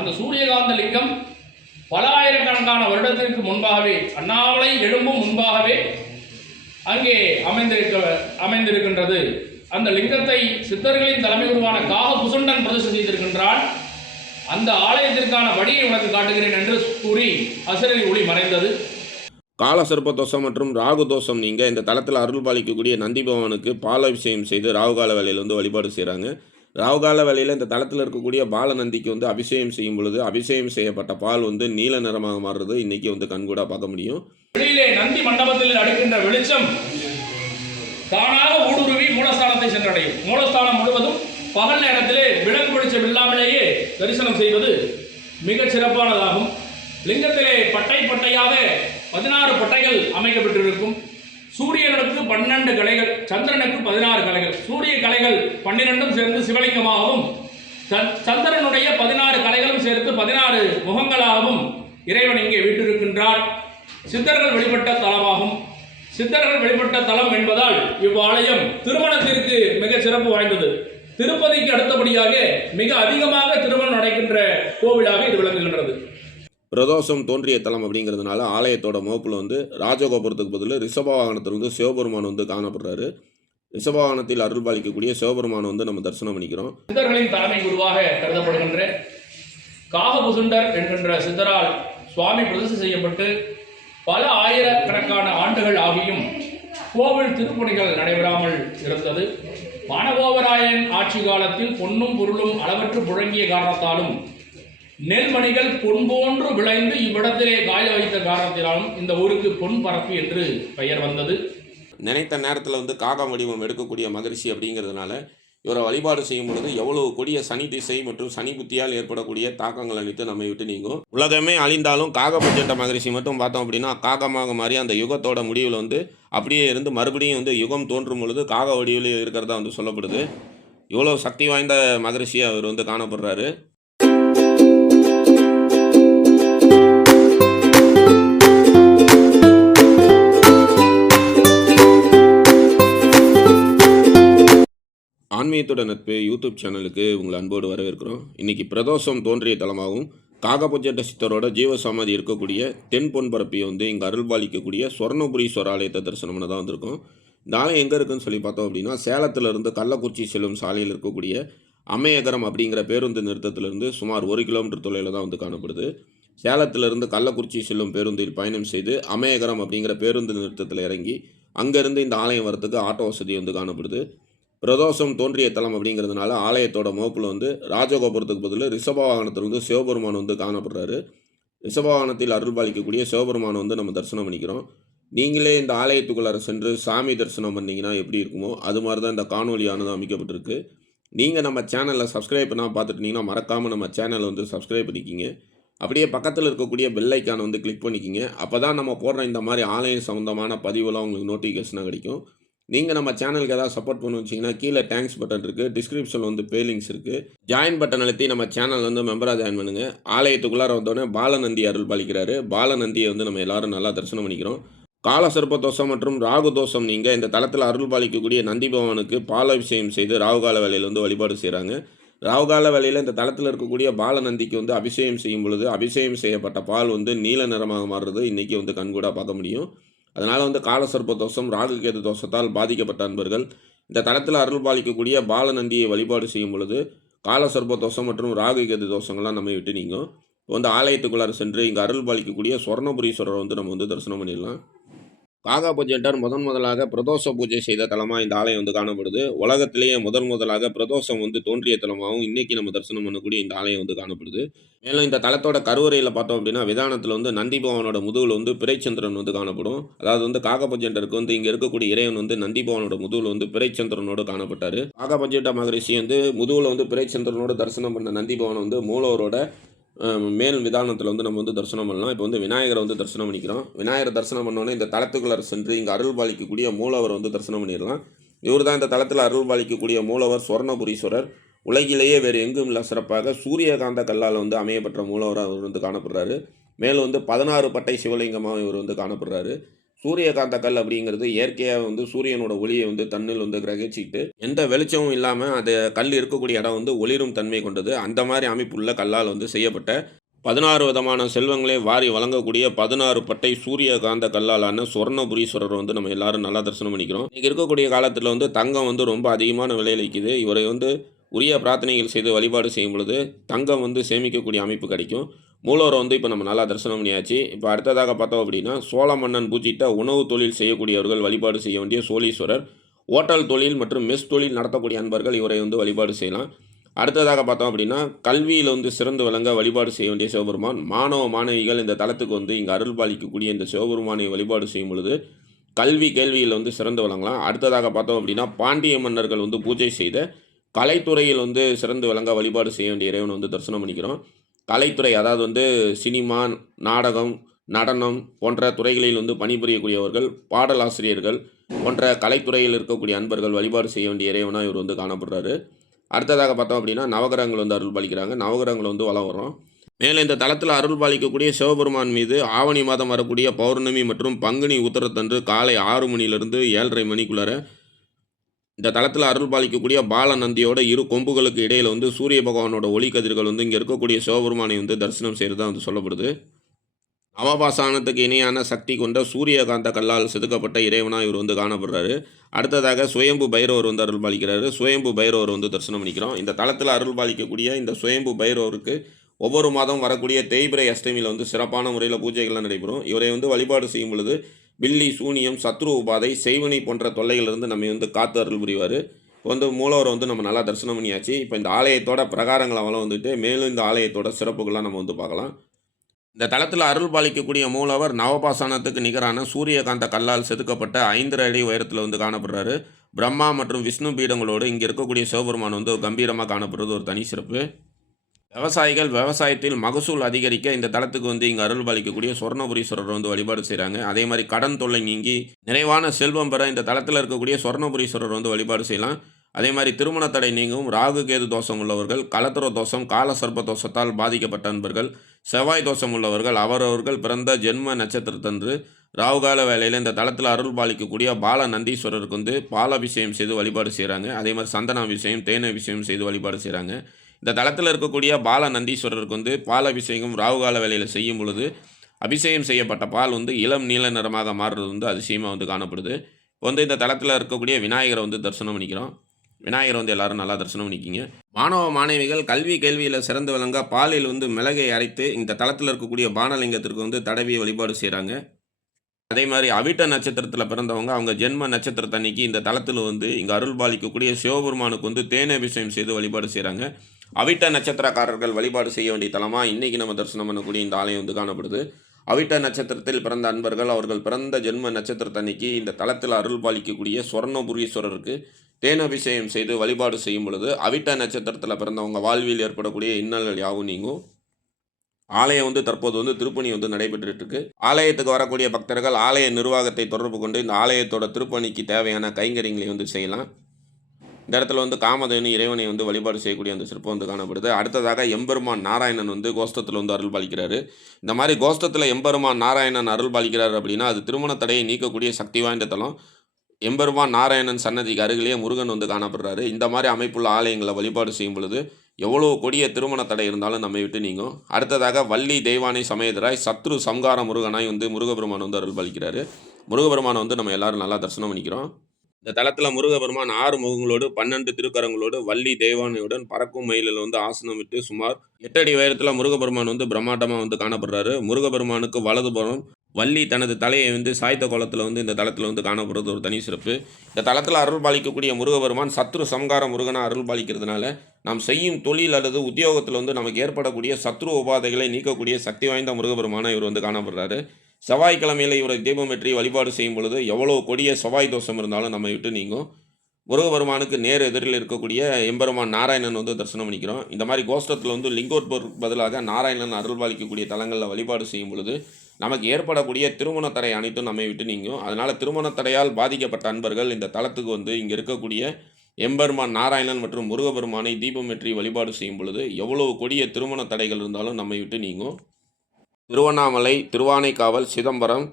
அந்த சூரியகாந்த லிங்கம் பல ஆயிரக்கணக்கான வருடத்திற்கு முன்பாகவே அண்ணாமலை எழும்பும் முன்பாகவே அங்கே அமைந்திருக்க அமைந்திருக்கின்றது. அந்த லிங்கத்தை சித்தர்களின் தலைமை உருவான காக குசுண்டன் பிரதிஷ்டை செய்திருக்கின்றான். அந்த ஆலயத்திற்கான வழியை உனக்கு காட்டுகிறேன் என்று கூறி அசுரரி ஒளி மறைந்தது. கால சர்ப்ப தோஷம் மற்றும் ராகு தோஷம் நீங்க இந்த தளத்தில் அருள் பாலிக்கக்கூடிய நந்தி பகவானுக்கு பாலாபிஷேகம் செய்து ராகுகால வேலையில் வந்து வழிபாடு செய்கிறாங்க ராவுகால வேலையில் இந்த தளத்தில் இருக்கக்கூடிய பாலநந்திக்கு வந்து அபிஷேகம் செய்யும் பொழுது அபிஷேகம் செய்யப்பட்ட பால் வந்து நீல நிறமாக மாறுறது இன்னைக்கு வந்து கண்கூடா பார்க்க முடியும். வெளியிலே நந்தி மண்டபத்தில் அடுக்கின்ற வெளிச்சம் தானாக ஊடுருவி மூலஸ்தானத்தை சென்றடையும். மூலஸ்தானம் முழுவதும் பகல் நேரத்திலே விளக்கு வெளிச்சம் இல்லாமலேயே தரிசனம் செய்வது மிகச் சிறப்பானதாகும். லிங்கத்திலே பட்டை பட்டையாக பதினாறு பட்டைகள் அமைக்கப்பட்டிருக்கும். சூரியனுக்கு பன்னெண்டு கலைகள் சந்திரனுக்கு பதினாறு கலைகள் சூரிய கலைகள் பன்னிரெண்டும் சேர்ந்து சிவலிங்கமாகவும் சந்- சந்திரனுடைய பதினாறு கலைகளும் சேர்த்து பதினாறு முகங்களாகவும் இறைவன் இங்கே வீட்டிருக்கின்றார். சித்தர்கள் வெளிப்பட்ட தலமாகும். சித்தர்கள் வெளிப்பட்ட தலம் என்பதால் இவ்வாலயம் திருமணத்திற்கு மிக சிறப்பு வாய்ந்தது. திருப்பதிக்கு அடுத்தபடியாக மிக அதிகமாக திருமணம் நடக்கின்ற கோவிலாக இது விளங்குகின்றது. பிரதோஷம் தோன்றிய தலம் அப்படிங்கிறதுனால ஆலயத்தோட முகப்பில் வந்து ராஜகோபுரத்துக்கு பதில் ரிஷப வாகனத்தில் வந்து சிவபெருமான் வந்து காணப்படுறாரு. ரிஷப வாகனத்தில் அருள் பாலிக்கக்கூடிய சிவபெருமான் வந்து நம்ம தரிசனம் பண்ணிக்கிறோம். சித்தர்களின் தலைமை குருவாக கருதப்படுகின்ற காகபுசுண்டர் என்கின்ற சித்தரால் சுவாமி பிரதிஷ்டை செய்யப்பட்டு பல ஆயிரக்கணக்கான ஆண்டுகள் ஆகியும் கோவில் திருப்பணிகள் நடைபெறாமல் இருந்தது. மானகோவராயன் ஆட்சி காலத்தில் பொன்னும் பொருளும் அளவற்று புழங்கிய காரணத்தாலும் நெல்மணிகள் பொன் போன்று விளைந்து இவ்விடத்திலே காய வைத்த காரணத்தினாலும் இந்த ஊருக்கு பொன் பரப்பு என்று பெயர் வந்தது. நினைத்த நேரத்தில் வந்து காகம் வடிவம் எடுக்கக்கூடிய மகரிஷி அப்படிங்கிறதுனால இவரை வழிபாடு செய்யும் பொழுது எவ்வளவு கொடிய சனி திசை மற்றும் சனி புத்தியால் ஏற்படக்கூடிய தாக்கங்கள் அனைத்து நம்மை விட்டு நீங்கும். உலகமே அழிந்தாலும் காகபட்சட்ட மகரிஷி மட்டும் பார்த்தோம் அப்படின்னா காகமாக மாறி அந்த யுகத்தோட முடிவில் வந்து அப்படியே இருந்து மறுபடியும் வந்து யுகம் தோன்றும் பொழுது காக வடிவில் இருக்கிறதா வந்து சொல்லப்படுது. இவ்வளோ சக்தி வாய்ந்த மகரிஷி அவர் வந்து காணப்படுறாரு. ஆன்மீகத்தோட நட்பு யூடியூப் சேனலுக்கு உங்களை அன்போடு வரவேற்கிறோம். இன்னைக்கு பிரதோஷம் தோன்றிய தலமாகவும் காகபுஜட்ட சித்தரோட ஜீவசமாதி இருக்கக்கூடிய தென் பொன்பரப்பியை வந்து இங்கே அருள்பாலிக்கக்கூடிய சொர்ணபுரீஸ்வர ஆலயத்தை தரிசனம் பண்ண தான் வந்திருக்கோம். இந்த ஆலயம் எங்கே இருக்குன்னு சொல்லி பார்த்தோம் அப்படின்னா சேலத்திலிருந்து கள்ளக்குறிச்சி செல்லும் சாலையில் இருக்கக்கூடிய அம்மையகரம் அப்படிங்கிற பேருந்து நிறுத்தத்திலிருந்து சுமார் ஒரு கிலோமீட்டர் தொலைவில் தான் வந்து காணப்படுது. சேலத்திலிருந்து கள்ளக்குறிச்சி செல்லும் பேருந்தில் பயணம் செய்து அமையகரம் அப்படிங்கிற பேருந்து நிறுத்தத்தில் இறங்கி அங்கேருந்து இந்த ஆலயம் வரத்துக்கு ஆட்டோ வசதி வந்து காணப்படுது. பிரதோஷம் தோன்றிய தலம் அப்படிங்கிறதுனால ஆலயத்தோட முகப்பில் வந்து ராஜகோபுரத்துக்கு பதில் ரிஷப வாகனத்தில் வந்து சிவபெருமான் வந்து காணப்படுறாரு. ரிஷப வாகனத்தில் அருள் பாலிக்கக்கூடிய சிவபெருமான் வந்து நம்ம தரிசனம் பண்ணிக்கிறோம். நீங்களே இந்த ஆலயத்துக்குள்ளார சென்று சாமி தரிசனம் பண்ணீங்கன்னா எப்படி இருக்குமோ அது மாதிரி தான் இந்த காணொலியானது அமைக்கப்பட்டிருக்கு. நீங்கள் நம்ம சேனலில் சப்ஸ்கிரைப் பண்ணால் பார்த்துட்டீங்கன்னா மறக்காமல் நம்ம சேனலை வந்து சப்ஸ்கிரைப் பண்ணிக்கிங்க. அப்படியே பக்கத்தில் இருக்கக்கூடிய பெல்லைக்கான வந்து கிளிக் பண்ணிக்கிங்க. அப்போ தான் நம்ம போடுற இந்த மாதிரி ஆலயம் சம்மந்தமான பதிவெல்லாம் உங்களுக்கு நோட்டிஃபிகேஷனாக கிடைக்கும். நீங்கள் நம்ம சேனலுக்கு ஏதாவது சப்போர்ட் பண்ண வச்சிங்கன்னா கீழே தேங்க்ஸ் பட்டன் இருக்குது டிஸ்கிரிப்ஷனில் வந்து பே லிங்க்ஸ் இருக்குது ஜாயின் பட்டன் அழுத்தி நம்ம சேனல் வந்து மெம்பராக ஜாயின் பண்ணுங்கள் ஆலயத்துக்குள்ளார வந்தோடனே பாலநந்தி அருள் பாலிக்கிறாரு. பாலநந்தியை வந்து நம்ம எல்லாரும் நல்லா தரிசனம் பண்ணிக்கிறோம். கால சர்ப்ப தோஷம் மற்றும் ராகு தோஷம் நீங்கள் இந்த தளத்தில் அருள் பாலிக்கக்கூடிய நந்தி பகவானுக்கு பாலாபிஷேகம் செய்து ராகுகால வேலையில் வந்து வழிபாடு செய்கிறாங்க ராகுகால வேலையில் இந்த தளத்தில் இருக்கக்கூடிய பாலநந்திக்கு வந்து அபிஷேகம் செய்யும் பொழுது அபிஷேகம் செய்யப்பட்ட பால் வந்து நீல நிறமாக மாறுறது இன்றைக்கி வந்து கண்கூடாக பார்க்க முடியும். அதனால் வந்து காலசர்ப்ப தோஷம் ராகு கேது தோஷத்தால் பாதிக்கப்பட்ட அன்பர்கள் இந்த தளத்தில் அருள் பாலிக்கக்கூடிய பாலநந்தியை வழிபாடு செய்யும் பொழுது காலசர்ப்ப தோஷம் மற்றும் ராகு கேது தோஷங்கள்லாம் நம்ம விட்டு நீங்கும். இப்போ வந்து ஆலயத்துக்குள்ளார சென்று இங்கே அருள் பாலிக்கக்கூடிய சொர்ணபுரீஸ்வரரை வந்து நம்ம வந்து தரிசனம் பண்ணிடலாம். காகா பூஜைட்டர் முதன் முதலாக பிரதோஷ பூஜை செய்த தலமாக இந்த ஆலயம் வந்து காணப்படுது. உலகத்திலேயே முதன் முதலாக பிரதோஷம் வந்து தோன்றிய தலமாகவும் இன்றைக்கி நம்ம தரிசனம் பண்ணக்கூடிய இந்த ஆலயம் வந்து காணப்படுது. மேலும் இந்த தலத்தோட கருவறையில் பார்த்தோம் அப்படின்னா விதானத்தில் வந்து நந்திபவனோட முதுகில் வந்து பிறைச்சந்திரன் வந்து காணப்படும். அதாவது வந்து காகபஞ்சண்டருக்கு வந்து இங்கே இருக்கக்கூடிய இறைவன் வந்து நந்திபவனோட முதுகில் வந்து பிறைச்சந்திரனோடு காணப்பட்டார். காகபஞ்சண்ட மகரிஷி வந்து முதுகில் வந்து பிறைச்சந்திரனோட தரிசனம் பண்ண நந்திபவன் வந்து மூலவரோட மேல் விதானத்தில் வந்து நம்ம வந்து தரிசனம் பண்ணலாம். இப்போ வந்து விநாயகரை வந்து தரிசனம் பண்ணிக்கிறோம். விநாயகரை தரிசனம் பண்ணோன்னே இந்த தலத்துக்குள்ளார சென்று இங்கே அருள் பாலிக்கக்கூடிய மூலவரை வந்து தரிசனம் பண்ணிடலாம். இவர் தான் இந்த தளத்தில் அருள் பாலிக்கக்கூடிய மூலவர் சுவர்ணபுரீஸ்வரர். உலகிலேயே வேறு எங்கும் இல்லை சிறப்பாக சூரியகாந்த கல்லால் வந்து அமையப்பட்ட மூலவராக அவர் வந்து காணப்படுறாரு. மேலும் வந்து பதினாறு பட்டை சிவலிங்கமாக இவர் வந்து காணப்படுறாரு. சூரியகாந்த கல் அப்படிங்கிறது இயற்கையாக வந்து சூரியனோட ஒளியை வந்து தன்னில் வந்து கிரகிச்சிக்கிட்டு எந்த வெளிச்சமும் இல்லாமல் அது கல் இருக்கக்கூடிய இடம் வந்து ஒளிரும் தன்மை கொண்டது. அந்த மாதிரி அமைப்புள்ள கல்லால் வந்து செய்யப்பட்ட பதினாறு விதமான செல்வங்களை வாரி வழங்கக்கூடிய பதினாறு பட்டை சூரியகாந்த கல்லாலான சுவர்ணபுரீஸ்வரர் வந்து நம்ம எல்லாரும் நல்லா தரிசனம் பண்ணிக்கிறோம். இன்றைக்கி இருக்கக்கூடிய காலத்தில் வந்து தங்கம் வந்து ரொம்ப அதிகமான விலையில் விற்கிது இவரை வந்து உரிய பிரார்த்தனைகள் செய்து வழிபாடு செய்யும் பொழுது தங்கம் வந்து சேமிக்கக்கூடிய அமைப்பு கிடைக்கும். மூலவரை வந்து இப்போ நம்ம நல்லா தரிசனம் பண்ணியாச்சு. இப்போ அடுத்ததாக பார்த்தோம் அப்படின்னா சோழ மன்னன் பூஜிட்ட உணவு தொழில் செய்யக்கூடியவர்கள் வழிபாடு செய்ய வேண்டிய சோழீஸ்வரர். ஓட்டல் தொழில் மற்றும் மெஸ் தொழில் நடத்தக்கூடிய அன்பர்கள் இவரை வந்து வழிபாடு செய்யலாம். அடுத்ததாக பார்த்தோம் அப்படின்னா கல்வியில் வந்து சிறந்து விளங்க வழிபாடு செய்ய வேண்டிய சிவபெருமான். மாணவ மாணவிகள் இந்த தளத்துக்கு வந்து இங்கே அருள் பாலிக்கக்கூடிய இந்த சிவபெருமானை வழிபாடு செய்யும் பொழுது கல்வி கேள்வியில் வந்து சிறந்து விளங்கலாம். அடுத்ததாக பார்த்தோம் அப்படின்னா பாண்டிய மன்னர்கள் வந்து பூஜை செய்த கலைத்துறையில் வந்து சிறந்து விளங்க வழிபாடு செய்ய வேண்டிய இறைவன் வந்து தரிசனம் பண்ணிக்கிறோம். கலைத்துறை அதாவது வந்து சினிமா நாடகம் நடனம் போன்ற துறைகளில் வந்து பணிபுரியக்கூடியவர்கள் பாடலாசிரியர்கள் போன்ற கலைத்துறையில் இருக்கக்கூடிய அன்பர்கள் வழிபாடு செய்ய வேண்டிய இறைவனாக இவர் வந்து காணப்படுறாரு. அடுத்ததாக பார்த்தோம் அப்படின்னா நவகிரகங்கள் வந்து அருள் பாலிக்கிறாங்க. நவகிரகங்கள் வந்து வளம் வரும் மேலும் இந்த தளத்தில் அருள் பாலிக்கக்கூடிய சிவபெருமான் மீது ஆவணி மாதம் வரக்கூடிய பௌர்ணமி மற்றும் பங்குனி உத்தரத்தன்று காலை ஆறு மணிலிருந்து ஏழரை மணிக்குள்ளார இந்த தளத்தில் அருள் பாலிக்கக்கூடிய பாலநந்தியோட இரு கொம்புகளுக்கு இடையில் வந்து சூரிய பகவானோட ஒளி கதிர்கள் வந்து இங்கே இருக்கக்கூடிய சிவபெருமானை வந்து தரிசனம் செய்கிறதா வந்து சொல்லப்படுது. நவபாசானத்துக்கு இணையான சக்தி கொண்ட சூரியகாந்த கல்லால் செதுக்கப்பட்ட இறைவனாக இவர் வந்து காணப்படுறாரு. அடுத்ததாக சுயம்பு பைரவர் வந்து அருள் பாலிக்கிறாரு. சுயம்பு பைரவர் வந்து தரிசனம் பண்ணிக்கிறோம். இந்த தளத்தில் அருள் பாலிக்கக்கூடிய இந்த சுயம்பு பைரவருக்கு ஒவ்வொரு மாதம் வரக்கூடிய தேய்பிரை அஷ்டமியில் வந்து சிறப்பான முறையில் பூஜைகள்லாம் நடைபெறும். இவரை வந்து வழிபாடு செய்யும் பொழுது பில்லி சூனியம் சத்ரு உபாதை செய்வனி போன்ற தொல்லைகளிலிருந்து நம்ம வந்து காத்து அருள் புரிவார். இப்போ வந்து மூலவரை வந்து நம்ம நல்லா தரிசனம் பண்ணியாச்சு. இப்போ இந்த ஆலயத்தோட பிரகாரங்களை வளம் வந்துட்டு மேலும் இந்த ஆலயத்தோட சிறப்புகள்லாம் நம்ம வந்து பார்க்கலாம். இந்த தளத்தில் அருள் பாலிக்கக்கூடிய மூலவர் நவபாசனத்துக்கு நிகரான சூரியகாந்த கல்லால் செதுக்கப்பட்ட ஐந்தரை அடி உயரத்தில் வந்து காணப்படுறாரு. பிரம்மா மற்றும் விஷ்ணு பீடங்களோடு இங்கே இருக்கக்கூடிய சிவபெருமான் வந்து கம்பீரமாக காணப்படுறது ஒரு தனி சிறப்பு. விவசாயிகள் விவசாயத்தில் மகசூல் அதிகரிக்க இந்த தளத்துக்கு வந்து இங்கே அருள் பாலிக்கக்கூடிய சொர்ணபுரீஸ்வரர் வந்து வழிபாடு செய்கிறாங்க அதே மாதிரி கடன் தொல்லை நீங்கி நிறைவான செல்வம் பெற இந்த தளத்தில் இருக்கக்கூடிய சொர்ணபுரீஸ்வரர் வந்து வழிபாடு செய்யலாம். அதே மாதிரி திருமண தடை நீங்கும் ராகு கேது தோஷம் உள்ளவர்கள் கலத்திர தோஷம் கால சர்ப்ப தோஷத்தால் பாதிக்கப்பட்ட அன்பர்கள் செவ்வாய் தோஷம் உள்ளவர்கள் அவரவர்கள் பிறந்த ஜென்ம நட்சத்திரத்தன்று ராகுகால வேலையில் இந்த தளத்தில் அருள் பாலிக்கக்கூடிய பால நந்தீஸ்வரருக்கு வந்து பாலாபிஷேகம் செய்து வழிபாடு செய்கிறாங்க அதே மாதிரி சந்தனாபிஷேகம் தேனாபிஷேகம் செய்து வழிபாடு செய்கிறாங்க இந்த தளத்தில் இருக்கக்கூடிய பால நந்தீஸ்வரருக்கு வந்து பால் அபிஷேகம் ராகுகால வேலையில் செய்யும் பொழுது அபிஷேகம் செய்யப்பட்ட பால் வந்து இளம் நீல நிறமாக மாறுறது வந்து அதிசயமாக வந்து காணப்படுது. வந்து இந்த தளத்தில் இருக்கக்கூடிய விநாயகரை வந்து தரிசனம் பண்ணிக்கிறோம். விநாயகரை வந்து எல்லாரும் நல்லா தரிசனம் பண்ணிக்கிங்க. மாணவ மாணவிகள் கல்வி கேள்வியில் சிறந்து விளங்க பாலில் வந்து மிளகை அரைத்து இந்த தளத்தில் இருக்கக்கூடிய பானலிங்கத்திற்கு வந்து தடவி வழிபாடு செய்கிறாங்க அதே மாதிரி அவிட்ட நட்சத்திரத்தில் பிறந்தவங்க அவங்க ஜென்ம நட்சத்திரத்தன்னைக்கு இந்த தளத்தில் வந்து இங்கே அருள் பாலிக்கக்கூடிய சிவபெருமானுக்கு வந்து தேனாபிஷேகம் செய்து வழிபாடு செய்கிறாங்க அவிட்ட நட்சத்திரக்காரர்கள் வழிபாடு செய்ய வேண்டிய தலமாக இன்றைக்கி நம்ம தரிசனம் பண்ணக்கூடிய இந்த ஆலயம் வந்து காணப்படுது. அவிட்ட நட்சத்திரத்தில் பிறந்த அன்பர்கள் அவர்கள் பிறந்த ஜென்ம நட்சத்திரத்தன்னைக்கு இந்த தளத்தில் அருள் பாலிக்கக்கூடிய சொர்ணபுரீஸ்வரருக்கு தேனாபிஷேகம் செய்து வழிபாடு செய்யும் பொழுது அவிட்ட நட்சத்திரத்தில் பிறந்தவங்க வாழ்வில் ஏற்படக்கூடிய இன்னல்கள் யாவும் நீங்கும். ஆலயம் வந்து தற்போது வந்து திருப்பணி வந்து நடைபெற்றுட்டு இருக்கு. ஆலயத்துக்கு வரக்கூடிய பக்தர்கள் ஆலய நிர்வாகத்தை தொடர்பு கொண்டு இந்த ஆலயத்தோட திருப்பணிக்கு தேவையான கைங்கரியங்களை வந்து செய்யலாம். இந்த இடத்துல வந்து காமதேனு இறைவனை வந்து வழிபாடு செய்யக்கூடிய அந்த சிற்பம் வந்து காணப்படுது. அடுத்ததாக எம்பெருமான் நாராயணன் வந்து கோஷ்டத்தில் வந்து அருள் பாலிக்கிறாரு. இந்த மாதிரி கோஷ்டத்தில் எம்பெருமான் நாராயணன் அருள் பாலிக்கிறார் அப்படின்னா அது திருமண தடையை நீக்கக்கூடிய சக்தி வாய்ந்த தலம். எம்பெருமான் நாராயணன் சன்னதிக்கு அருகிலேயே முருகன் வந்து காணப்படுறாரு. இந்த மாதிரி அமைப்புள்ள ஆலயங்களை வழிபாடு செய்யும் பொழுது எவ்வளோ கொடிய திருமண தடை இருந்தாலும் நம்மை விட்டு நீங்கும். அடுத்ததாக வள்ளி தெய்வானை சமயதராய் சத்ரு சம்கார முருகனாய் வந்து முருகபெருமான் வந்து அருள் பாலிக்கிறாரு. முருகபெருமானை வந்து நம்ம எல்லாரும் நல்லா தரிசனம் பண்ணிக்கிறோம். இந்த தளத்தில் முருகபெருமான் ஆறு முகங்களோடு பன்னெண்டு திருக்கரங்களோடு வள்ளி தேவானையுடன் பறக்கும் மயிலில் வந்து ஆசனம் விட்டு சுமார் எட்டடி உயரத்தில் முருகபெருமான் வந்து பிரம்மாண்டமாக வந்து காணப்படுறாரு. முருகபெருமானுக்கு வலதுபுறம் வள்ளி தனது தலையை வந்து சாய்த்த கோலத்தில் வந்து இந்த தளத்தில் வந்து காணப்படுறது ஒரு தனி சிறப்பு. இந்த தளத்தில் அருள் பாலிக்கக்கூடிய முருகபெருமான் சத்ரு சம்கார முருகனாக அருள் பாலிக்கிறதுனால நாம் செய்யும் தொழில் அல்லது உத்தியோகத்தில் வந்து நமக்கு ஏற்படக்கூடிய சத்ரு உபாதைகளை நீக்கக்கூடிய சக்தி வாய்ந்த முருகபெருமான இவர் வந்து காணப்படுறாரு. செவ்வாய்க்கிழமையில் இவரை தீபம் வெற்றி வழிபாடு செய்யும் பொழுது எவ்வளோ கொடிய செவ்வாய் தோஷம் இருந்தாலும் நம்ம விட்டு நீங்கும். முருகபெருமானுக்கு நேர் எதிரில் இருக்கக்கூடிய எம்பெருமான் நாராயணன் வந்து தரிசனம் பண்ணிக்கிறோம் இந்த மாதிரி கோஷ்டத்தில் வந்து லிங்கோத்பர் பதிலாக நாராயணன் அருள்பாலிக்கக்கூடிய தலங்களில் வழிபாடு செய்யும் பொழுது நமக்கு ஏற்படக்கூடிய திருமண தடை அனைத்தும் நம்மை விட்டு நீங்கும். அதனால் திருமண தடையால் பாதிக்கப்பட்ட அன்பர்கள் இந்த தலத்துக்கு வந்து இங்கே இருக்கக்கூடிய எம்பெருமான் நாராயணன் மற்றும் முருகபெருமானை தீபம் வெற்றி வழிபாடு செய்யும் பொழுது எவ்வளவு கொடிய திருமண தடைகள் இருந்தாலும் நம்மை விட்டு நீங்கும். திருவண்ணாமலை திருவானைக்காவல் சிதம்பரம்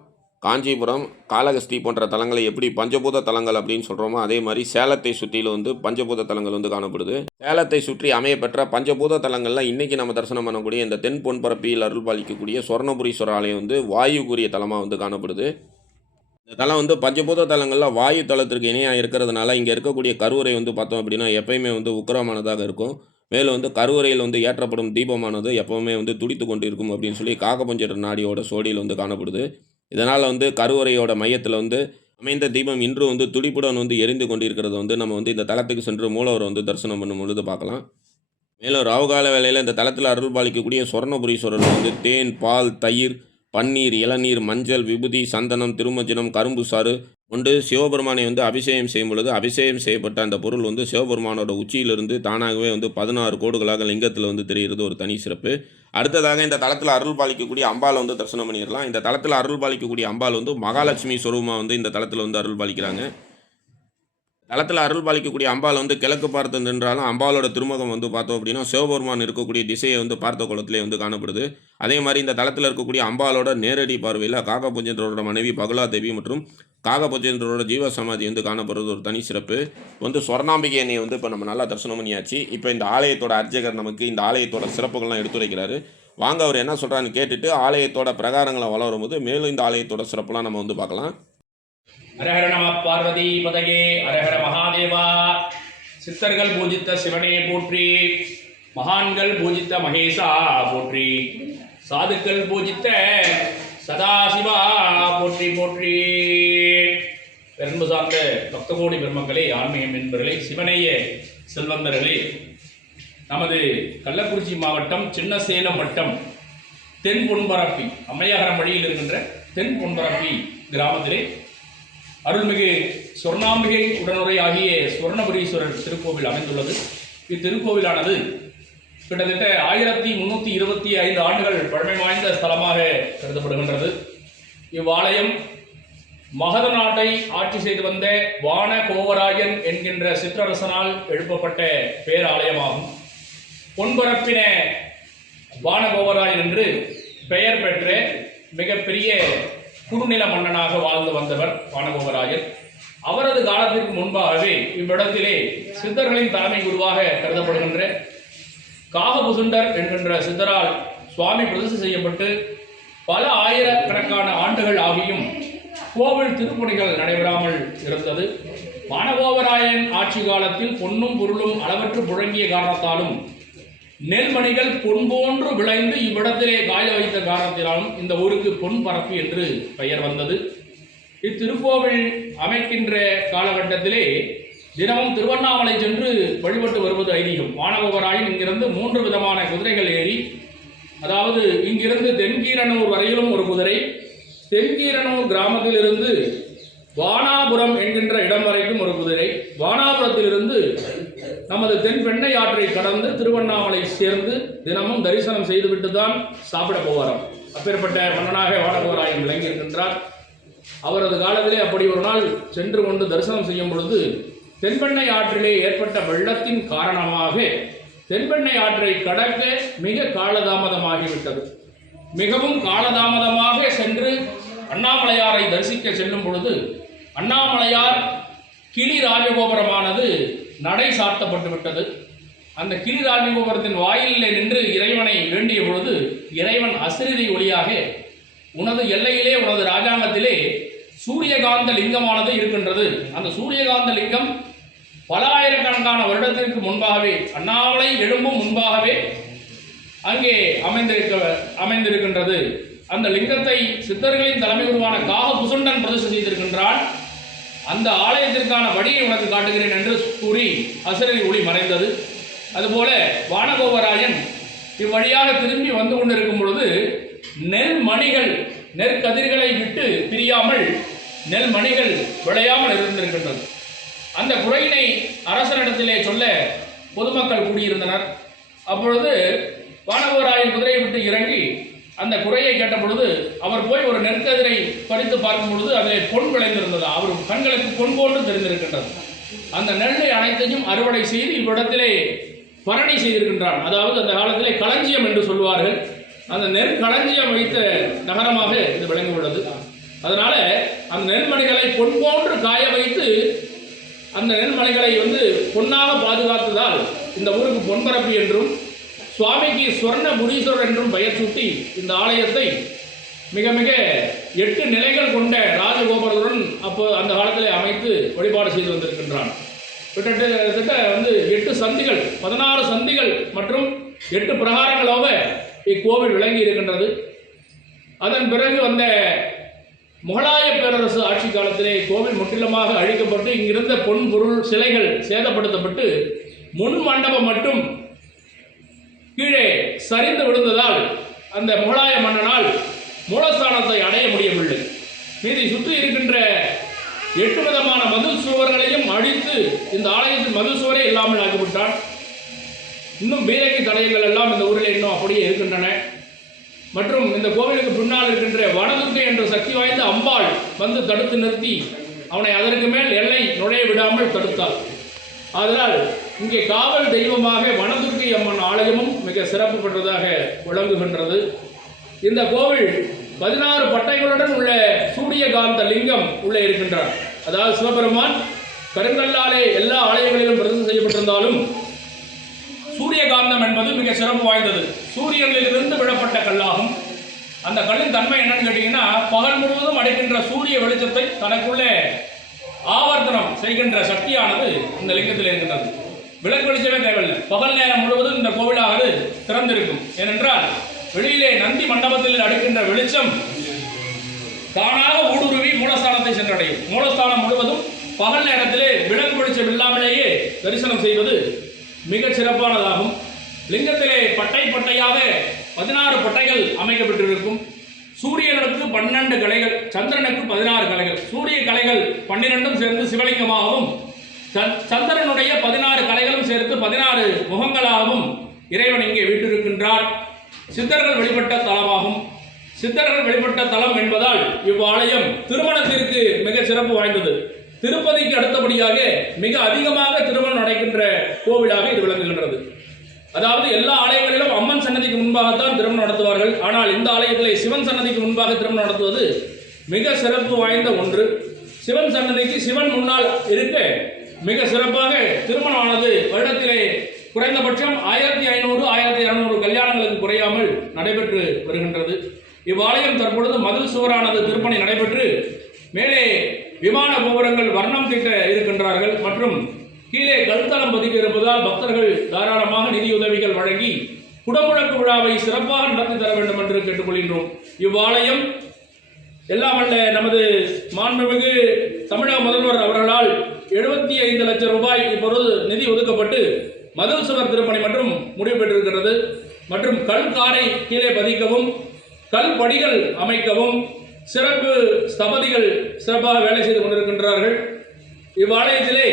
காஞ்சிபுரம் காளகஸ்தி போன்ற தலங்களை எப்படி பஞ்சபூத தலங்கள் அப்படின்னு சொல்கிறோமோ அதே மாதிரி சேலத்தை சுற்றிலும் வந்து பஞ்சபூத தலங்கள் வந்து காணப்படுது. சேலத்தை சுற்றி அமையப்பெற்ற பஞ்சபூத தலங்கள்லாம் இன்றைக்கி நம்ம தரிசனம் பண்ணக்கூடிய இந்த தென் பொன்பரப்பியில் அருள் பாலிக்கக்கூடிய சொர்ணபுரீஸ்வரர் ஆலயம் வந்து வாயுக்குரிய தலமாக வந்து காணப்படுது. இந்த தலம் வந்து பஞ்சபூத தலங்களில் வாயு தலத்திற்கு இணையாக இருக்கிறதுனால இங்கே இருக்கக்கூடிய கருவறை வந்து பார்த்தோம் அப்படின்னா எப்பயுமே வந்து உக்கிரமானதாக இருக்கும். மேலும் வந்து கருவறையில் வந்து ஏற்றப்படும் தீபமானது எப்பவுமே வந்து துடித்து கொண்டு இருக்கும் அப்படின்னு சொல்லி காகபஞ்சர் நாடியோட சோடியில் வந்து காணப்படுது. இதனால் வந்து கருவறையோட மையத்தில் வந்து அமைந்த தீபம் இன்று வந்து துடிப்புடன் வந்து எரிந்து கொண்டிருக்கிறது வந்து நம்ம வந்து இந்த தளத்துக்கு சென்று மூலவரை வந்து தரிசனம் பண்ணும் பொழுது பார்க்கலாம். மேலும் ராவுகால வேலையில் இந்த தளத்தில் அருள் பாலிக்கக்கூடிய சொர்ணபுரீஸ்வரர் வந்து தேன் பால் தயிர் பன்னீர் இளநீர் மஞ்சள் விபூதி சந்தனம் திருமஞ்சனம் கரும்பு சாறு கொண்டு சிவபெருமானை வந்து அபிஷேகம் செய்யும் பொழுது அபிஷேகம் செய்யப்பட்ட அந்த பொருள் வந்து சிவபெருமானோட உச்சியிலிருந்து தானாகவே வந்து பதினாறு கோடுகளாக லிங்கத்தில் வந்து தெரிகிறது ஒரு தனி சிறப்பு. அடுத்ததாக இந்த தளத்தில் அருள் பாலிக்கக்கூடிய அம்பாலை வந்து தரிசனம் பண்ணிடலாம். இந்த தளத்தில் அருள் பாலிக்கக்கூடிய அம்பாள் வந்து மகாலட்சுமி ஸ்வரூபமாக வந்து இந்த தளத்தில் வந்து அருள் பாலிக்கிறாங்க. தளத்தில் அருள் பாலிக்கக்கூடிய அம்பாள் வந்து கிழக்கு பார்த்து நின்றாலும் அம்பாலோட திருமுகம் வந்து பார்த்தோம் அப்படின்னா சிவபெருமான் இருக்கக்கூடிய திசையை வந்து பார்த்த குளத்திலே வந்து காணப்படுது. அதே மாதிரி இந்த தளத்தில் இருக்கக்கூடிய அம்பாலோட நேரடி பார்வையில் காகபுஜேந்திரோட மனைவி பகுலா தேவி மற்றும் காகபுஜேந்திரோட ஜீவ சமாதி வந்து காணப்படுறது ஒரு தனி சிறப்பு. வந்து சொர்ணாம்பிகை அன்னையை வந்து இப்போ நம்ம நல்லா தரிசனம் பண்ணியாச்சு. இப்போ இந்த ஆலயத்தோட அர்ச்சகர் நமக்கு இந்த ஆலயத்தோட சிறப்புகள்லாம் எடுத்துரைக்கிறாரு. வாங்க அவர் என்ன சொல்கிறான்னு கேட்டுட்டு ஆலயத்தோட பிரகாரங்களை வளரும் போது மேலும் இந்த ஆலயத்தோட சிறப்புலாம் நம்ம வந்து பார்க்கலாம். ஹரஹர நம பார்வதி பதகே ஹரஹர மகாதேவா சித்தர்கள் பூஜித்த சிவனே போற்றி மகான்கள் பூஜித்த மகேசா போற்றி சாதுக்கள் பூஜித்த சதாசிவா போற்றி போற்றி. பெரும்பு சார்ந்த பக்தகோடி பெருமக்களே ஆன்மீகம் என்பவர்களே சிவனைய செல்வந்தர்களே நமது கள்ளக்குறிச்சி மாவட்டம் சின்னசேலம் வட்டம் தென் பொன்பரப்பி அம்மையகரம் வழியில் இருக்கின்ற தென் பொன்பரப்பி கிராமத்திலே அருள்மிகு சொர்ணாம்பிகை உடனுரை ஆகிய சுவர்ணபுரீஸ்வரர் திருக்கோவில் அமைந்துள்ளது. இத்திருக்கோவிலானது கிட்டத்தட்ட ஆயிரத்தி முன்னூற்றி இருபத்தி ஐந்து ஆண்டுகள் பழமை வாய்ந்த ஸ்தலமாக கருதப்படுகின்றது. இவ்வாலயம் மகத நாட்டை ஆட்சி செய்து வந்த வான கோவராயன் என்கின்ற சிற்றரசனால் எழுப்பப்பட்ட பேராலயமாகும். பொன்பரப்பின வானகோவராயன் என்று பெயர் பெற்ற மிகப்பெரிய குறுநில மன்னனாக வாழ்ந்து வந்தவர் வானகோவராயன் அவரது காலத்திற்கு முன்பாகவே இவ்விடத்திலே சித்தர்களின் தலைமை குருவாக கருதப்படுகின்ற காகபுசுண்டர் என்கின்ற சித்தரால் சுவாமி பிரதிஷ்டை செய்யப்பட்டு பல ஆயிரக்கணக்கான ஆண்டுகள் ஆகியும் கோவில் திருப்பணிகள் நடைபெறாமல் இருந்தது. வானகோபராயன் ஆட்சி காலத்தில் பொன்னும் பொருளும் அளவற்று புழங்கிய காரணத்தாலும் நெல்மணிகள் பொன் போன்று விளைந்து இவ்விடத்திலே காய வைத்த காரணத்தினாலும் இந்த ஊருக்கு பொன் பரப்பு என்று பெயர் வந்தது. இத்திருக்கோவில் அமைக்கின்ற காலகட்டத்திலே தினமும் திருவண்ணாமலை சென்று வழிபட்டு வருவது ஐதீகம். வானகோவராயன் இங்கிருந்து மூன்று விதமான குதிரைகள் ஏறி அதாவது இங்கிருந்து தென்கீரனூர் வரையிலும் ஒரு குதிரை தென்கீரனூர் கிராமத்திலிருந்து வானாபுரம் என்கின்ற இடம் வரைக்கும் ஒரு குதிரை வானாபுரத்திலிருந்து நமது தென் பெண்ணை ஆற்றை கடந்து திருவண்ணாமலை சேர்ந்து தினமும் தரிசனம் செய்துவிட்டு தான் சாப்பிட போவாராம் அப்பேற்பட்ட மன்னனாக வானகோராயன் விளங்கி இருக்கின்றார். அவரது காலத்திலே அப்படி ஒரு நாள் சென்று கொண்டு தரிசனம் செய்யும் பொழுது தென்பெண்ணை ஆற்றிலே ஏற்பட்ட வெள்ளத்தின் காரணமாக தென்பெண்ணை ஆற்றை கடக்க மிக காலதாமதமாகிவிட்டது. மிகவும் காலதாமதமாக சென்று அண்ணாமலையாரை தரிசிக்க செல்லும் பொழுது அண்ணாமலையார் கிளி ராஜகோபுரமானது நடை சாத்தப்பட்டு விட்டது. அந்த கிளி வாயிலே நின்று இறைவனை வேண்டிய பொழுது இறைவன் அசிரிதை ஒளியாக உனது எல்லையிலே உனது ராஜாங்கத்திலே சூரியகாந்த லிங்கமானது இருக்கின்றது. அந்த சூரியகாந்த லிங்கம் பல ஆயிரக்கணக்கான வருடத்திற்கு முன்பாகவே அண்ணாமலை எழும்பும் முன்பாகவே அங்கே அமைந்திருக்க அமைந்திருக்கின்றது. அந்த லிங்கத்தை சித்தர்களின் தலைமை உருவான காக புசுண்டன் பிரதிஷ்டை செய்திருக்கின்றான். அந்த ஆலயத்திற்கான வழியை உனக்கு காட்டுகிறேன் என்று கூறி அசுரரி ஒளி மறைந்தது. அதுபோல வானகோபராயன் இவ்வழியாக திரும்பி வந்து கொண்டிருக்கும் பொழுது நெல்மணிகள் நெற்கதிர்களை விட்டு பிரியாமல் நெல்மணிகள் விளையாமல் இருந்திருக்கின்றது. அந்த குறையினை அரசனிடத்திலே சொல்ல பொதுமக்கள் கூடியிருந்தனர். அப்பொழுது வானகோராயன் குதிரையை விட்டு இறங்கி அந்த குறையை கேட்ட பொழுது அவர் போய் ஒரு நெற்கதிரை பறித்து பார்க்கும் பொழுது அதிலே பொன் விளைந்திருந்தது. அவர் கண்களுக்கு பொன் போன்று தெரிந்திருக்கின்றது. அந்த நெல்லை அனைத்தையும் அறுவடை செய்து இவ்விடத்திலே பரணி செய்திருக்கின்றான். அதாவது அந்த காலத்திலே களஞ்சியம் என்று சொல்வார்கள் அந்த நெற்களஞ்சியம் வைத்த நகரமாக இது விளங்கியுள்ளது. அதனால அந்த நெல்மணிகளை பொன் போன்று காய வைத்து அந்த நெல்மணிகளை வந்து பொன்னாக பாதுகாத்ததால் இந்த ஊருக்கு பொன்பரப்பு என்றும் சுவாமிக்கு சொர்ண முனீஸ்வரர் என்றும் பெயர் சூட்டி இந்த ஆலயத்தை மிக மிக எட்டு நிலைகள் கொண்ட ராஜகோபுரத்துடன் அப்போ அந்த காலத்தில் அமைத்து வழிபாடு செய்து வந்திருக்கின்றான். கிட்டத்தட்ட வந்து எட்டு சந்திகள் பதினாறு சந்திகள் மற்றும் எட்டு பிரகாரங்களாக இக்கோவில் விளங்கி இருக்கின்றது. அதன் பிறகு வந்த முகலாய பேரரசு ஆட்சி காலத்திலே கோவில் முற்றிலுமாக அழிக்கப்பட்டு இங்கிருந்த பொன் பொருள் சிலைகள் சேதப்படுத்தப்பட்டு முன் மண்டபம் மட்டும் கீழே சரிந்து விழுந்ததால் அந்த முகலாய மன்னனால் மூலஸ்தானத்தை அடைய முடியவில்லை. மீதி சுற்றி இருக்கின்ற எட்டு விதமான மதில் சுவர்களையும் அழித்து இந்த ஆலயத்தில் மதில் சுவரே இல்லாமல் ஆக்கிவிட்டான் இன்னும் பீரங்கி தடயங்கள் எல்லாம் இந்த ஊரில் இன்னும் அப்படியே இருக்கின்றன. மற்றும் இந்த கோவிலுக்கு பின்னால் இருக்கின்ற வனதுர்க்கை என்ற சக்தி வாய்ந்த அம்பாள் வந்து தடுத்து நிறுத்தி அவனை அதற்கு மேல் எல்லை நுழைய விடாமல் தடுத்தாள். அதனால் இங்கே காவல் தெய்வமாக வனதுர்க்கை அம்மன் ஆலயமும் மிக சிறப்பு பெற்றதாக விளங்குகின்றது. இந்த கோவில் பதினாறு பட்டைகளுடன் உள்ள சூரியகாந்த லிங்கம் உள்ளே இருக்கின்றார். அதாவது சிவபெருமான் கருங்கல்லாலே எல்லா ஆலயங்களிலும் பிரதிஷ்டை செய்யப்பட்டிருந்தாலும் சூரியகாந்தம் என்பது மிக சிறப்பு வாய்ந்தது. சூரியனிலிருந்து விழப்பட்ட கல்லாகும். அந்த கல்லின் தன்மை என்னன்னு கேட்டீங்கன்னா பகல் முழுவதும் அடைக்கின்ற சூரிய வெளிச்சத்தை தனக்குள்ளே ஆவர்த்தனம் செய்கின்ற சக்தியானது இந்த லிங்கத்தில் இருக்கின்றது. விளக்கு வெளிச்சமே தேவையில்லை. பகல் நேரம் முழுவதும் இந்த கோவிலாவது திறந்திருக்கும். ஏனென்றால் வெளியிலே நந்தி மண்டபத்தில் அடுக்கின்ற வெளிச்சம் தானாக ஊடுருவி மூலஸ்தானத்தை சென்றடையும். மூலஸ்தானம் முழுவதும் பகல் நேரத்திலே விளக்கு வெளிச்சம் இல்லாமலேயே தரிசனம் செய்வது மிகச் சிறப்பானதாகும். லிங்கத்திலே பட்டை பட்டையாக பதினாறு பட்டைகள் அமைக்கப்பட்டிருக்கும். சூரியனுக்கு பன்னெண்டு கலைகள் சந்திரனுக்கு பதினாறு கலைகள். சூரிய கலைகள் பன்னிரெண்டும் சேர்ந்து சிவலிங்கமாகவும் சந்திரனுடைய பதினாறு கலைகளும் சேர்த்து பதினாறு முகங்களாகவும் இறைவன் இங்கே வீட்டிருக்கின்றார் சித்தர்கள் வெளிப்பட்ட தலமாகும். சித்தர்கள் வெளிப்பட்ட தலம் என்பதால் இவ்வாலயம் திருமணத்திற்கு மிக சிறப்பு வாய்ந்தது. திருப்பதிக்கு அடுத்தபடியாக மிக அதிகமாக திருமணம் நடக்கின்ற கோவிலாக இது விளங்குகின்றது. அதாவது எல்லா ஆலயங்களிலும் அம்மன் சன்னதிக்கு முன்பாகத்தான் திருமணம் நடத்துவார்கள். ஆனால் இந்த ஆலயத்திலே சிவன் சன்னதிக்கு முன்பாக திருமணம் நடத்துவது மிக சிறப்பு வாய்ந்த ஒன்று. சிவன் சன்னதிக்கு சிவன் முன்னால் இருக்க மிக சிறப்பாக திருமணமானது வருடத்திலே குறைந்தபட்சம் ஆயிரத்தி ஐநூறு ஆயிரத்தி இரநூறு கல்யாணங்களுக்கு குறையாமல் நடைபெற்று வருகின்றது. இவ்வாலயம் தற்பொழுது மதில் சுவரானது திருப்பணி நடைபெற்று மேலே விமான கோபுரங்கள் வர்ணம் தீட்ட இருக்கின்றார்கள் மற்றும் கீழே கல்தளம் பதிக்க இருப்பதால் பக்தர்கள் தாராளமாக நிதியுதவிகள் வழங்கி குடமுழக்கு விழாவை சிறப்பாக நடத்தி தர வேண்டும் என்று கேட்டுக்கொள்கின்றோம். இவ்வாலயம் எல்லாம் அல்ல நமது மாண்புமிகு தமிழக முதல்வர் அவர்களால் எழுபத்தி ஐந்து லட்சம் ரூபாய் இப்பொழுது நிதி ஒதுக்கப்பட்டு மதில் சுவர் திருப்பணி மற்றும் முடிவு பெற்றிருக்கிறது. மற்றும் கல் காரை கீழே பதிக்கவும் கல் படிகள் அமைக்கவும் சிறப்பு ஸ்தபதிகள் சிறப்பாக வேலை செய்து கொண்டிருக்கின்றார்கள். இவ்வாலயத்திலே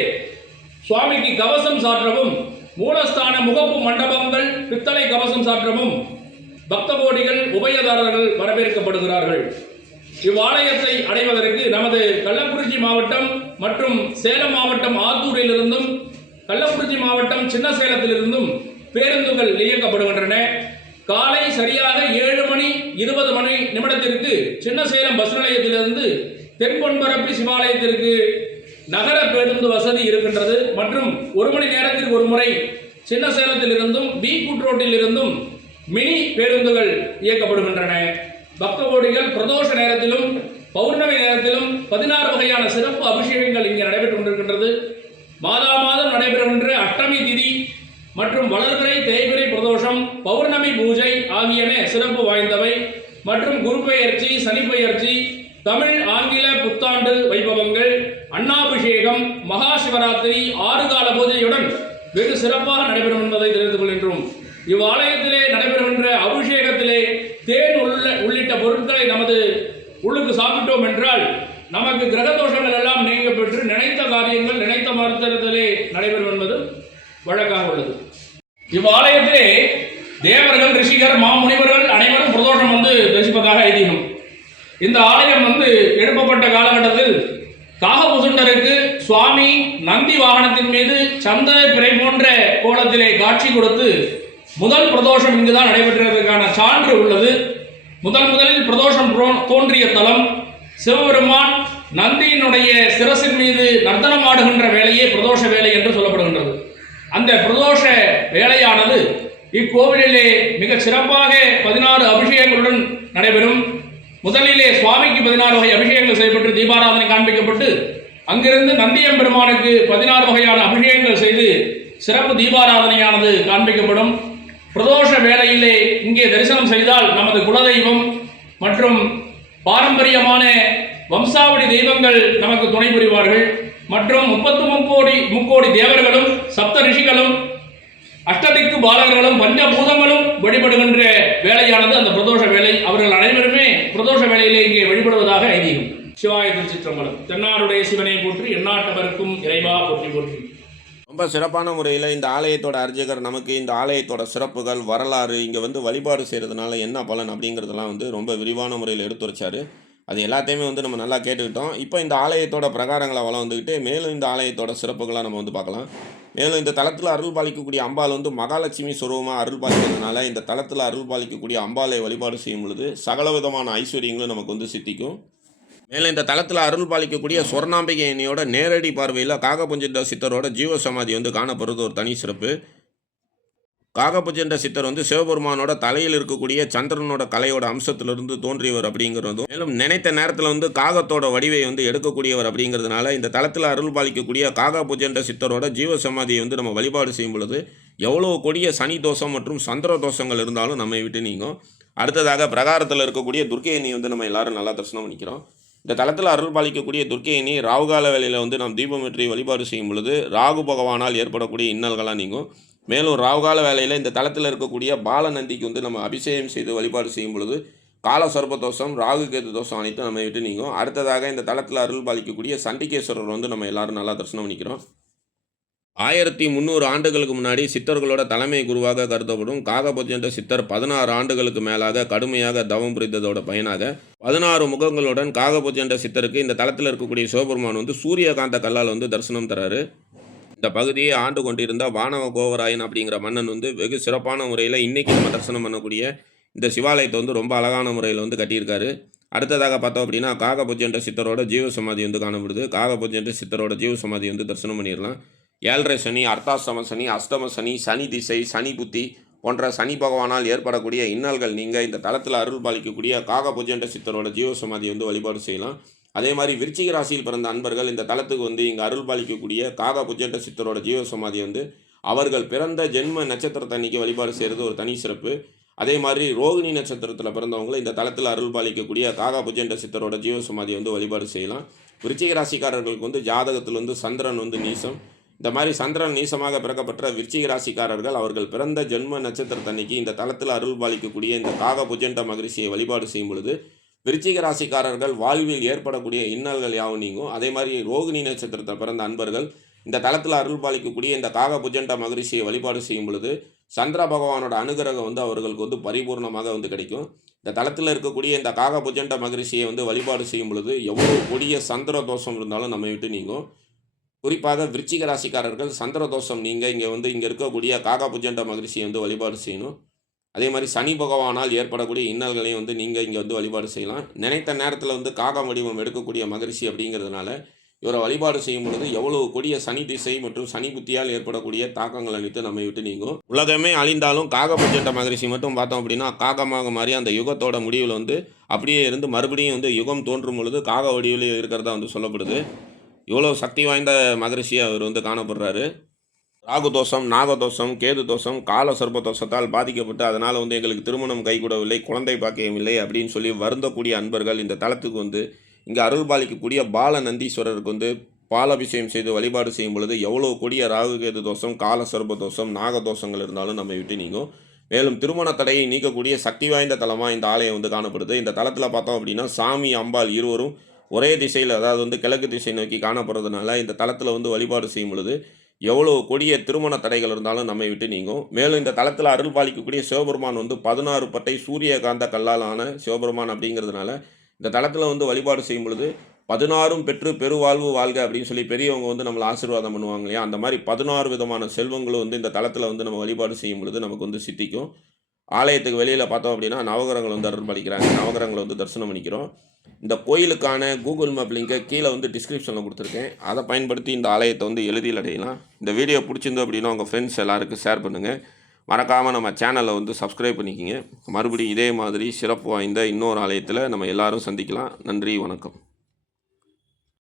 சுவாமிக்கு கவசம் சாற்றவும் மூலஸ்தான முகப்பு மண்டபங்கள் பித்தளை கவசம் சாற்றவும் பக்த கோடிகள் உபயதாரர்கள் வரவேற்கப்படுகிறார்கள். இவ்வாலயத்தை அடைவதற்கு நமது கள்ளக்குறிச்சி மாவட்டம் மற்றும் சேலம் மாவட்டம் ஆத்தூரிலிருந்தும் கள்ளக்குறிச்சி மாவட்டம் சின்ன சேலத்திலிருந்தும் பேருந்துகள் இயக்கப்படுகின்றன. காலை சரியாக ஏழு மணி இருபது மணி நிமிடத்திற்கு சின்ன சேலம் பஸ் நிலையத்திலிருந்து தென்பொன்பரப்பி சிவாலயத்திற்கு நகர பேருந்து வசதி இருக்கின்றது. மற்றும் ஒரு மணி நேரத்திற்கு ஒரு முறை சின்ன சேலத்திலிருந்தும் பி கூட்ரோட்டில் இருந்தும் மினி பேருந்துகள் இயக்கப்படுகின்றன. பக்த கோடிகள் பிரதோஷ நேரத்திலும் பௌர்ணமி நேரத்திலும் பதினாறு வகையான சிறப்பு அபிஷேகங்கள் இங்கே நடைபெற்று கொண்டிருக்கின்றது மாதா மாதம் நடைபெறுகின்ற அஷ்டமி திதி மற்றும் வளர்பிறை தேய்பிறை பிரதோஷம் பௌர்ணமி பூஜை ஆகியன சிறப்பு வாய்ந்தவை. மற்றும் குரு பெயர்ச்சி சனி பெயர்ச்சி தமிழ் ஆங்கில புத்தாண்டு வைபவங்கள் அண்ணாபிஷேகம் மகா சிவராத்திரி ஆறு கால பூஜையுடன் வெகு சிறப்பாக நடைபெறும் என்பதை தெரிந்து கொள்கின்றோம். இவ்வாலயத்திலே நடைபெறுகின்ற அபிஷேகத்திலே தேர் நமது உள்ளுக்கு சாப்பிட்டோம் என்றால் நமக்கு கிரக தோஷங்கள் எல்லாம் நீங்க பெற்று நினைத்த காரியங்கள் நினைத்த மருத்துவத்திலே நடைபெறும் என்பது வழக்காக உள்ளது. இவ்வாலயத்திலே தேவர்கள் ரிஷிகர் மாமுனிவர்கள் அனைவரும் பிரதோஷம் வந்து தரிசிப்பதாக ஐதீகம். இந்த ஆலயம் வந்து எழுப்பப்பட்ட காலகட்டத்தில் காகபுசுண்டருக்கு சுவாமி நந்தி வாகனத்தின் மீது சந்திர பிறை போன்ற கோலத்திலே காட்சி கொடுத்து முதல் பிரதோஷம் இங்குதான் நடைபெற்றதற்கான சான்று உள்ளது. முதன் முதலில் பிரதோஷம் தோன்றிய தலம் சிவபெருமான் நந்தியினுடைய சிரசின் மீது நர்த்தனம் ஆடுகின்ற வேலையே பிரதோஷ வேலை என்று சொல்லப்படுகின்றது. அந்த பிரதோஷ வேலையானது இக்கோவிலிலே மிக சிறப்பாக பதினாறு அபிஷேகங்களுடன் நடைபெறும். முதலிலே சுவாமிக்கு பதினாறு வகை அபிஷேகங்கள் செய்யப்பட்டு தீபாராதனை காண்பிக்கப்பட்டு அங்கிருந்து நந்தியம்பெருமானுக்கு பதினாறு வகையான அபிஷேகங்கள் செய்து சிறப்பு தீபாராதனையானது காண்பிக்கப்படும். பிரதோஷ வேளையிலே இங்கே தரிசனம் செய்தால் நமது குலதெய்வம் மற்றும் பாரம்பரியமான வம்சாவளி தெய்வங்கள் நமக்கு துணை புரிவார்கள். மற்றும் முப்பத்து முக்கோடி முக்கோடி தேவர்களும் சப்த ரிஷிகளும் அஷ்டதிக்கு பாலகர்களும் பஞ்சபூதங்களும் வழிபடுகின்ற வேலையானது அந்த பிரதோஷ வேலை அவர்கள் அனைவருமே பிரதோஷ வேலையிலே இங்கே வழிபடுவதாக ஐதீகம். சிவாய திருச்சிற்றம்பலம். தென்னாருடைய சிவனை போற்றி எண்ணாட்டவருக்கும் இறைவா போற்றி போற்றி. ரொம்ப சிறப்பான முறையில் இந்த ஆலயத்தோட அர்ச்சகர் நமக்கு இந்த ஆலயத்தோட சிறப்புகள் வரலாறு இங்கே வந்து வழிபாடு செய்கிறதுனால என்ன பலன் அப்படிங்கிறதெல்லாம் வந்து ரொம்ப விரிவான முறையில் எடுத்துரைச்சார். அது எல்லாத்தையுமே வந்து நம்ம நல்லா கேட்டுக்கிட்டோம். இப்போ இந்த ஆலயத்தோட பிரகாரங்களை வளம் வந்துக்கிட்டு மேலும் இந்த ஆலயத்தோட சிறப்புகளை நம்ம வந்து பார்க்கலாம். மேலும் இந்த தளத்தில் அருள் பாலிக்கக்கூடிய அம்பாள் வந்து மகாலட்சுமி சுரூபமாக அருள் பாலிக்கிறதுனால இந்த தளத்தில் அருள் பாலிக்கக்கூடிய அம்பாளை வழிபாடு செய்யும் பொழுது சகல விதமான ஐஸ்வர்யங்களும் நமக்கு வந்து சித்திக்கும். மேலும் இந்த தளத்தில் அருள் பாலிக்கக்கூடிய சொர்ணாம்பிகை அணியோட நேரடி பார்வையில் காகபுஞ்சண்ட சித்தரோட ஜீவ சமாதி வந்து காணப்படுறது ஒரு தனி சிறப்பு. காகபுஜண்ட சித்தர் வந்து சிவபெருமானோட தலையில் இருக்கக்கூடிய சந்திரனோட கலையோட அம்சத்திலிருந்து தோன்றியவர் அப்படிங்கிறதும் மேலும் நினைத்த நேரத்தில் வந்து காகத்தோட வடிவை வந்து எடுக்கக்கூடியவர் அப்படிங்கிறதுனால இந்த தளத்தில் அருள் பாலிக்கக்கூடிய காகபுஜண்ட சித்தரோட ஜீவசமாதியை வந்து நம்ம வழிபாடு செய்யும் பொழுது எவ்வளோ கொடிய சனி தோஷம் மற்றும் சந்திர தோஷங்கள் இருந்தாலும் நம்மை விட்டு நீங்கும். அடுத்ததாக பிரகாரத்தில் இருக்கக்கூடிய துர்க்கையணி வந்து நம்ம எல்லாரும் நல்லா தரிசனம் பண்ணிக்கிறோம். இந்த தளத்தில் அருள் பாலிக்கக்கூடிய ராகு ராகுகால வேலையில் வந்து நாம் தீபமேற்றி வழிபாடு செய்யும் பொழுது ராகு பகவானால் ஏற்படக்கூடிய இன்னல்களாக நீங்கும். மேலும் ராகுகால வேலையில் இந்த தளத்தில் இருக்கக்கூடிய பாலநந்திக்கு வந்து நம்ம அபிஷேகம் செய்து வழிபாடு செய்யும் பொழுது கால சர்பதோஷம் ராகு கேது தோஷம் அனைத்தும் நம்ம விட்டு நீங்கும். அடுத்ததாக இந்த தளத்தில் அருள் பாலிக்கக்கூடிய சண்டிகேஸ்வரர் வந்து நம்ம எல்லாரும் நல்லா தரிசனம் பண்ணிக்கிறோம். ஆயிரத்தி முந்நூறு ஆண்டுகளுக்கு முன்னாடி சித்தர்களோட தலைமை குருவாக கருதப்படும் காகபுஜென்ற சித்தர் பதினாறு ஆண்டுகளுக்கு மேலாக கடுமையாக தவம் புரிந்ததோட பயனாக பதினாறு முகங்களுடன் காகபுஜென்ற சித்தருக்கு இந்த தளத்தில் இருக்கக்கூடிய சிவபெருமான் வந்து சூரியகாந்த கல்லால் வந்து தரிசனம் தராரு. இந்த பகுதியை ஆண்டு கொண்டிருந்த வானவ கோவராயன் அப்படிங்கிற மன்னன் வந்து வெகு சிறப்பான முறையில் இன்றைக்கி நம்ம தரிசனம் பண்ணக்கூடிய இந்த சிவாலயத்தை வந்து ரொம்ப அழகான முறையில் வந்து கட்டியிருக்காரு. அடுத்ததாக பார்த்தோம் அப்படின்னா காகபுஜென்ற சித்தரோட ஜீவ சமாதி வந்து காணப்படுது. காகபுஜென்ற சித்தரோட ஜீவ சமாதி வந்து தரிசனம் பண்ணிடலாம். ஏழரை சனி அர்த்தாஷ்டம சனி அஷ்டம சனி சனி திசை சனி புத்தி போன்ற சனி பகவானால் ஏற்படக்கூடிய இன்னல்கள் நீங்கள் இந்த தளத்தில் அருள் பாலிக்கக்கூடிய காகபுஜென்ற சித்தரோட ஜீவ சமாதி வந்து வழிபாடு செய்யலாம். அதே மாதிரி விருச்சிக ராசியில் பிறந்த அன்பர்கள் இந்த தளத்துக்கு வந்து இங்கே அருள் பாலிக்கக்கூடிய காக புஜண்ட சித்தரோட ஜீவசமாதி வந்து அவர்கள் பிறந்த ஜென்ம நட்சத்திரத்தை அன்னைக்கு வழிபாடு செய்கிறது ஒரு தனி சிறப்பு. அதே மாதிரி ரோகிணி நட்சத்திரத்தில் பிறந்தவங்களை இந்த தளத்தில் அருள் பாலிக்கக்கூடிய காகா புஜண்ட சித்தரோட ஜீவ வந்து வழிபாடு செய்யலாம். விருச்சிக ராசிக்காரர்களுக்கு வந்து ஜாதகத்தில் வந்து சந்திரன் வந்து நீசம் இந்த மாதிரி சந்திரன் நீசமாக பிறக்கப்பட்ட விருச்சிக ராசிக்காரர்கள் அவர்கள் பிறந்த ஜென்ம நட்சத்திரத்தன்னைக்கு இந்த தளத்தில் அருள் பாலிக்கக்கூடிய இந்த காக புஜண்ட மகரிஷியை வழிபாடு செய்யும் பொழுது விருச்சிக ராசிக்காரர்கள் வாழ்வில் ஏற்படக்கூடிய இன்னல்கள் யாவும் நீங்கும். அதே மாதிரி ரோகிணி நட்சத்திரத்தை பிறந்த அன்பர்கள் இந்த தளத்தில் அருள் பாலிக்கக்கூடிய இந்த காக புஜண்ட மகரிஷியை வழிபாடு செய்யும் பொழுது சந்திர பகவானோட அனுகிரகம் வந்து அவர்களுக்கு வந்து பரிபூர்ணமாக வந்து கிடைக்கும். இந்த தளத்தில் இருக்கக்கூடிய இந்த காக புஜண்ட மகரிஷியை வந்து வழிபாடு செய்யும் பொழுது எவ்வளோ கொடிய சந்திர தோஷம் இருந்தாலும் நம்ம விட்டு நீங்கும். குறிப்பாக விருச்சிக ராசிக்காரர்கள் சந்திரதோஷம் நீங்கள் இங்கே வந்து இங்கே இருக்கக்கூடிய காகா புஜண்ட மகிழ்ச்சியை வந்து வழிபாடு செய்யணும். அதே மாதிரி சனி பகவானால் ஏற்படக்கூடிய இன்னல்களையும் வந்து நீங்கள் இங்கே வந்து வழிபாடு செய்யலாம். நினைத்த நேரத்தில் வந்து காகம் வடிவம் எடுக்கக்கூடிய மகரிஷி அப்படிங்கிறதுனால இவரை வழிபாடு செய்யும் பொழுது எவ்வளவு கொடிய சனி திசை மற்றும் சனி புத்தியால் ஏற்படக்கூடிய தாக்கங்கள் அனைத்து நம்மை விட்டு நீங்கும். உலகமே அழிந்தாலும் காகபட்சட்ட மகரிஷி மட்டும் பார்த்தோம் அப்படின்னா காகமாக மாறி அந்த யுகத்தோட முடிவில் வந்து அப்படியே இருந்து மறுபடியும் வந்து யுகம் தோன்றும் பொழுது காக வடிவில் இருக்கிறதா வந்து சொல்லப்படுது. இவ்வளோ சக்தி வாய்ந்த மகரிஷி அவர் வந்து காணப்படுறாரு. ராகு தோஷம் நாகதோஷம் கேது தோஷம் கால சர்ப்ப தோஷத்தால் பாதிக்கப்பட்டு அதனால் வந்து எங்களுக்கு திருமணம் கைகூடவில்லை குழந்தை பாக்கியம் இல்லை அப்படின்னு சொல்லி வருந்தக்கூடிய அன்பர்கள் இந்த தளத்துக்கு வந்து இங்கே அருள் பாலிக்கக்கூடிய பால நந்தீஸ்வரருக்கு வந்து பாலாபிஷேகம் செய்து வழிபாடு செய்யும் பொழுது எவ்வளோ கொடிய ராகு கேது தோஷம் கால சர்ப்ப தோஷம் நாகதோஷங்கள் இருந்தாலும் நம்ம விட்டு நீங்கும். மேலும் திருமண தடையை நீக்கக்கூடிய சக்தி வாய்ந்த தலமாக இந்த ஆலயம் வந்து காணப்படுது. இந்த தளத்தில் பார்த்தோம் அப்படின்னா சாமி அம்பாள் இருவரும் ஒரே திசையில் அதாவது வந்து கிழக்கு திசை நோக்கி காணப்படுறதுனால இந்த தளத்தில் வந்து வழிபாடு செய்யும் பொழுது எவ்வளோ கொடிய திருமண தடைகள் இருந்தாலும் நம்மை விட்டு நீங்கும். மேலும் இந்த தளத்தில் அருள் பாலிக்கக்கூடிய சிவபெருமான் வந்து பதினாறு பட்டை சூரியகாந்த கல்லால் ஆன சிவபெருமான் அப்படிங்கிறதுனால இந்த தளத்தில் வந்து வழிபாடு செய்யும் பொழுது பதினாறும் பெற்று பெருவாழ்வு வாழ்க அப்படின்னு சொல்லி பெரியவங்க வந்து நம்மளை ஆசீர்வாதம் பண்ணுவாங்க இல்லையா? அந்த மாதிரி பதினாறு விதமான செல்வங்களும் வந்து இந்த தளத்தில் வந்து நம்ம வழிபாடு செய்யும் பொழுது நமக்கு வந்து சித்திக்கும். ஆலயத்துக்கு வெளியில் பார்த்தோம் அப்படின்னா நவகிரகங்கள் வந்து அருள் பாலிக்கிறாங்க. நவகிரகங்களை வந்து தரிசனம் பண்ணிக்கிறோம். இந்த கோயிலுக்கான கூகுள் மேப் லிங்கை கீழே வந்து டிஸ்கிரிப்ஷனில் கொடுத்துருக்கேன். அதை பயன்படுத்தி இந்த ஆலயத்தை வந்து எழுதியில் அடையலாம். இந்த வீடியோ பிடிச்சிருந்தோம் அப்படின்னா உங்கள் ஃப்ரெண்ட்ஸ் எல்லாருக்கும் ஷேர் பண்ணுங்கள் மறக்காமல் நம்ம சேனலை வந்து சப்ஸ்கிரைப் பண்ணிக்கிங்க. மறுபடியும் இதே மாதிரி சிறப்பு வாய்ந்த இன்னொரு ஆலயத்தில் நம்ம எல்லோரும் சந்திக்கலாம். நன்றி வணக்கம்.